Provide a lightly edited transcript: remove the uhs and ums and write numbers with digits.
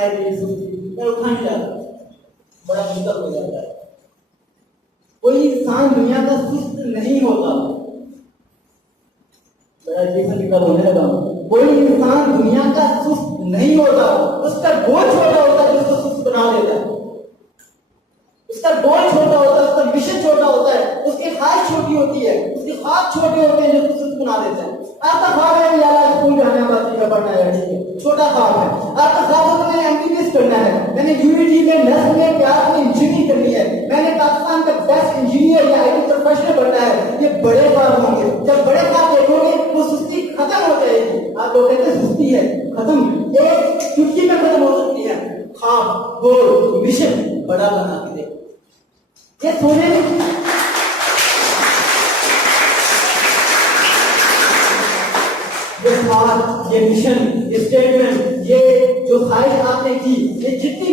मैं उठा नहीं जाता, बड़ा मुश्किल हो जाता है। कोई इंसान दुनिया का सुस्त नहीं होता, बड़ा जीवन निकल होने लगा। कोई इंसान दुनिया का सुस्त नहीं होता, उसका गोल छोटा होता है जो उसको सुस्त बना देता है। उसका गोल छोटा होता है, उसका मिशन छोटा होता है, उसकी ख्वाहिश छोटी होती है, उसके ख्वाब छोटे होते हैं जो उसको सुस्त बना देते हैं। आपका ख्वाब है कि यार स्कूल जाना है, पढ़ना है, ठीक है, छोटा ख्वाब है। आपका ख्वाब है मैंने एमबीबीएस करना है, मैंने यूनिटी में नर्स में प्यार में इंजीनियरिंग करनी है, मैंने पाकिस्तान का बेस्ट इंजीनियर या आईटी प्रोफेशनल बनना है। ये बड़े ख्वाब होंगे। जब बड़े ख्वाब देखोगे वो सुस्ती खत्म हो जाएगी। आप लोग कहते हैं सुस्ती है खत्म, एक चुटकी में खत्म हो सकती है। ख्वाब गोल मिशन बड़ा बना के देखो। ये सोने ये ख्वाब, ये मिशन, ये स्टेटमेंट, ये जो ख्वाहिश आपने की, ये जितनी